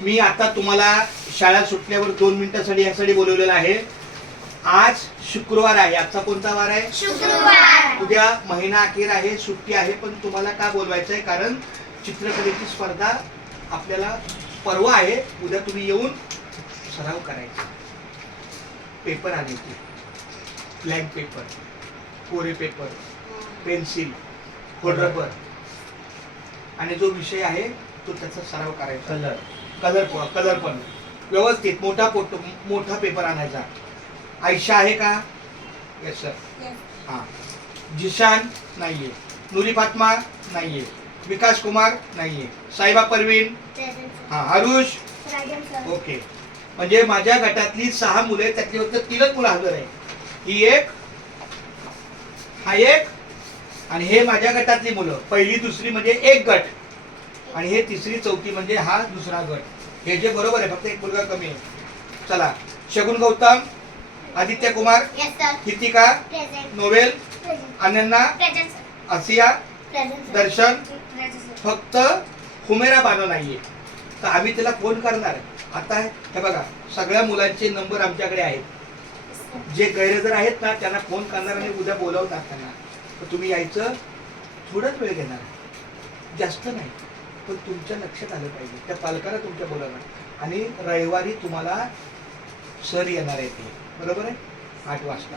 मी आता तुम्हाला शाळा सुटल्यावर 2 मिनिटांसाठी यासाठी बोलवलेलं आहे. आज शुक्रवार आहे. आजचा कोणता वार आहे? शुक्रवार. उद्या महिना अखेर आहे, सुट्टी आहे. पण तुम्हाला का बोलवायचं आहे? कारण चित्रकलेची स्पर्धा आपल्याला परवा आहे. उद्या तुम्ही येऊन सराव करायचा. पेपर आले की ब्लँक पेपर, कोरे पेपर, पेन्सिल, खोड रबर आणि जो विषय आहे तो त्याचा सराव करायचा. कलर पण व्यवस्थित मोठा पेपर आणायचा. आयशा आहे का? Yes sir. हा. जिशान नाहीये. नूरी फात्मा नाहीये. विकास कुमार नाहीये. साहिबा परवीन. हा. हरुष. ओके. म्हणजे माझ्या गटातली 6 मुलं आहेत, त्यातली फक्त 3च मुलं हजर आहे. ही एक, हा एक आणि हे माझ्या गटातली मुलं. पहिली दुसरी म्हणजे एक गट आणि हे तिसरी चौथी म्हणजे हा दुसरा गट. हे जे बरोबर आहे, फक्त एक मुलगा कमी आहे. चला. शगुन गौतम, आदित्य कुमार, हितिका, नोवेल, अनन्या, आसिया, दर्शन. फक्त हुमेरा बानो नाहीये. तर आम्ही त्याला फोन करणार. आता हे बघा, सगळ्या मुलांचे नंबर आमच्याकडे आहेत. जे गैरहजर आहेत ना त्यांना फोन करणार आणि उद्या बोलवणार त्यांना. तर तुम्ही यायचं. थोडाच वेळ घेणार, जास्त नाही, पण तुमच्या लक्षात आलं पाहिजे. त्या पालकाला तुमच्या बोलवणार आणि रविवारी तुम्हाला सर येणार आहे ते. बरोबर आहे? 8 वाजता.